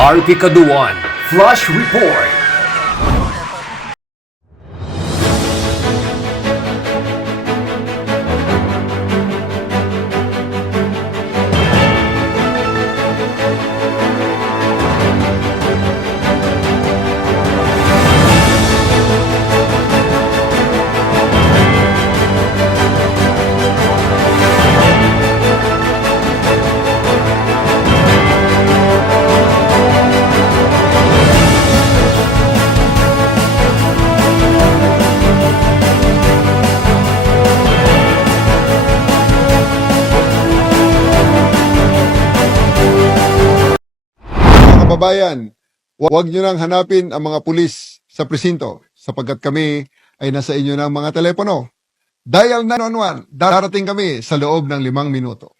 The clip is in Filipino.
RP Kaduan Flush Report. Kababayan, huwag nyo nang hanapin ang mga pulis sa presinto sapagkat kami ay nasa inyo ng mga telepono. Dial 911, darating kami sa loob ng limang minuto.